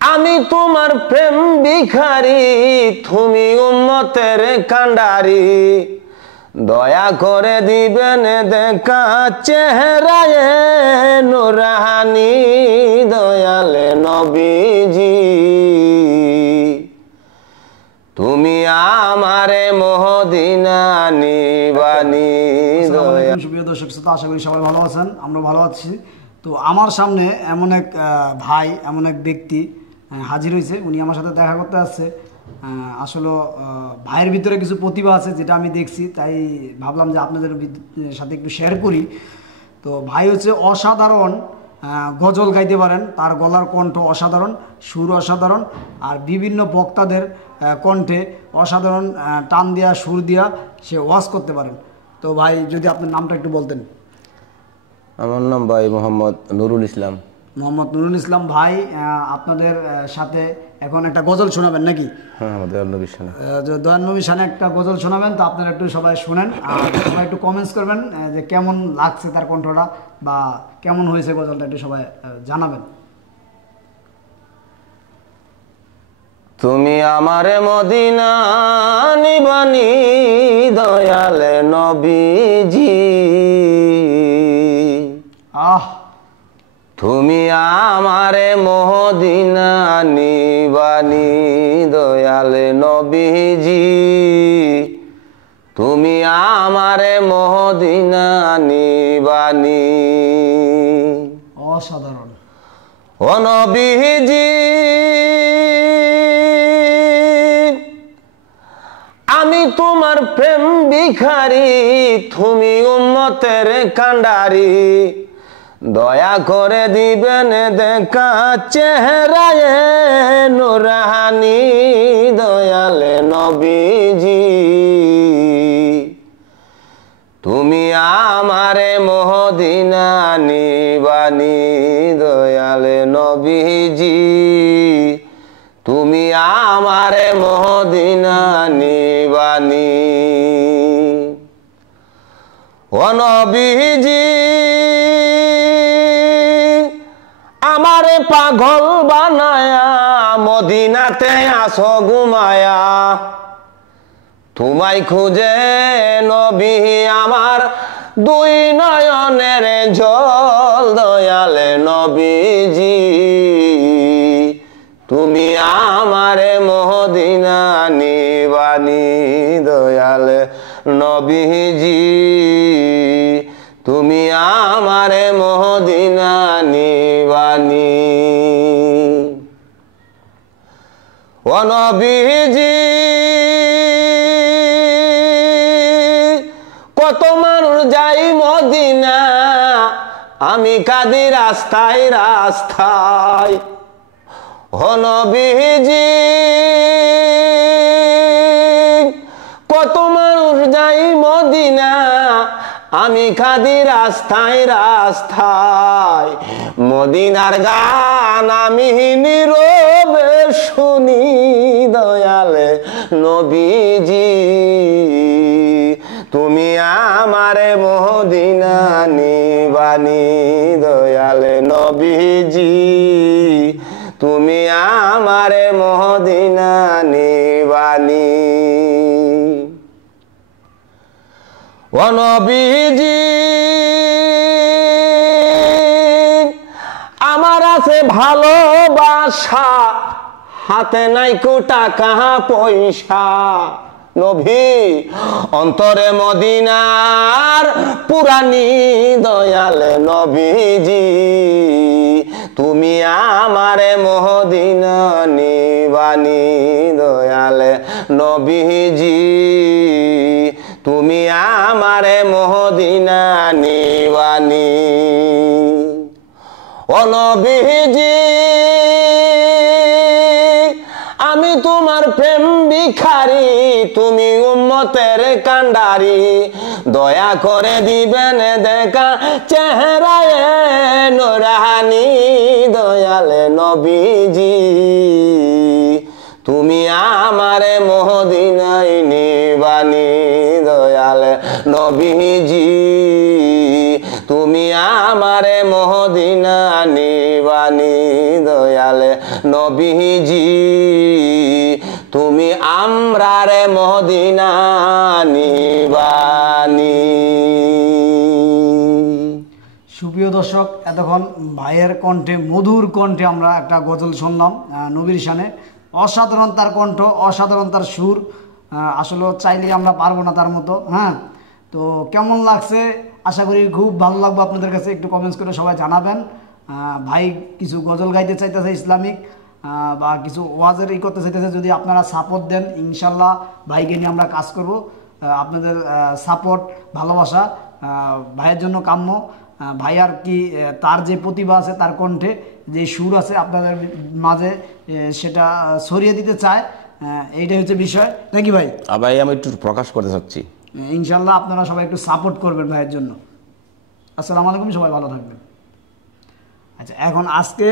আমি তোমার প্রেম ভিখারি, তুমি উম্মতের কান্ডারি। দয়া করে দিবেন দেখা চেহারায় নুরানি, দয়ালে নবীজি তুমি আমারে মদিনা নিবানি। সুপ্রিয় দর্শক শ্রোতা, আশা করি সবাই ভালো আছেন, আমরা ভালো আছি। তো আমার সামনে এমন এক ভাই, এমন এক ব্যক্তি হাজির হয়েছে। উনি আমার সাথে দেখা করতে আসছে। আসলে ভাইয়ের ভিতরে কিছু প্রতিভা আছে যেটা আমি দেখছি, তাই ভাবলাম যে আপনাদের সাথে একটু শেয়ার করি। তো ভাই হচ্ছে অসাধারণ গজল গাইতে পারেন, তার গলার কণ্ঠ অসাধারণ, সুর অসাধারণ, আর বিভিন্ন বক্তাদের কণ্ঠে অসাধারণ টান দিয়া সুর দিয়া সে ওয়াজ করতে পারেন। তো ভাই যদি আপনার নামটা একটু বলতেন। আমার নাম ভাই মোহাম্মদ নুরুল ইসলাম। মোহাম্মদ নুরুল ইসলাম ভাই, আপনাদের সাথে এখন একটা গজল শোনাবেন নাকি? হ্যাঁ, দয়াল নবীর শানে। দয়াল নবীর শানে একটা গজল শোনাবেন। তো আপনারা একটু সবাই শুনেন আর সবাই একটু কমেন্টস করবেন যে কেমন লাগছে তার কণ্ঠটা বা কেমন হয়েছে গজলটা, একটু সবাই জানাবেন। তুমি আমারে মদিনা নিবানি, দয়ালে নবীজি তুমি আমারে মদিনা নিবানি, দয়ালে নবীজি তুমি আমারে মদিনা নিবানি। অসাধারণ। ও নবীজি আমি তোমার প্রেম ভিখারি, তুমি উম্মতের কান্ডারি। দয়া করে দিবেন দেখা চেহারায় নুরানি, দয়ালে নবীজি তুমি আমারে মদিনা নিবানি, দয়ালে নবীজি তুমি আমারে মদিনা নিবানি। ও নবীজি আমারে পাগল বানায়া মদিনাতে আসো ঘুমায়া, তোমায় খুঁজে নবী আমার দুই নয়নের জল, দয়ালে নবীজি তুমি আমারে মদিনা নিবানি, দয়ালে নবীজি তুমি আমারে মদিনা নিবানি। ও নবীজি কত মানুষ যাই মদিনা, আমি কাঁদি রাস্তায় রাস্তায়। ও নবীজি কত মানুষ যাই মদিনা, আমি কাঁদি রাস্তায় রাস্তায়। মদিনার গান আমি নীরবে শুনি, দয়ালে নবীজি তুমি আমারে মদিনা নিবানি, দয়ালে নবীজি তুমি আমারে মদিনা নিবানি। ও নবীজি আমার আছে ভালোবাসা, হাতে নাই কো টাকা পয়সা। নবী অন্তরে মদিনার পুরানি, দয়ালে নবীজি তুমি আমারে মদিনা নিবানি, দয়ালে নবীজি তুমি আমারে মদিনা নিবানি। ও নবীজি আমি তোমার প্রেম ভিখারি, তুমি উম্মতের কান্ডারি। দয়া করে দিবেন দেখা চেহারায় নুরানি, দয়ালে নবীজি তুমি আমারে মদিনায় নিবানি, দয়ালে নবীজি তুমি আমারে মদিনা নিবানি দয়ালে নবীজি, তুমি আমরারে মদিনা নিবানি। সুপ্রিয় দর্শক, এতক্ষণ ভাইয়ের কণ্ঠে, মধুর কণ্ঠে আমরা একটা গজল শুনলাম নবীর শানে। অসাধারণ তার কণ্ঠ, অসাধারণ তার সুর, আসলে চাইলে আমরা পারবো না তার মতো। হ্যাঁ, তো কেমন লাগছে আশা করি খুব ভালো লাগবে আপনাদের কাছে, একটু কমেন্টস করে সবাই জানাবেন। ভাই কিছু গজল গাইতে চাইতেছে ইসলামিক, বা কিছু ওয়াজের করতে চাইতেছে, যদি আপনারা সাপোর্ট দেন ইনশাল্লাহ ভাইকে নিয়ে আমরা কাজ করব। আপনাদের সাপোর্ট, ভালোবাসা ভাইয়ের জন্য কাম্য। ভাই আর কি তার যে প্রতিভা আছে, তার কণ্ঠে যে সুর আছে আপনাদের মাঝে, সেটা ছড়িয়ে দিতে চায়, এইটাই হচ্ছে বিষয়, নাকি ভাই? ভাই আমি একটু প্রকাশ করতে চাচ্ছি, ইনশাল্লাহ আপনারা সবাই একটু সাপোর্ট করবেন ভাইয়ের জন্য। আসসালামু আলাইকুম, সবাই ভালো থাকবেন। আচ্ছা, এখন আজকে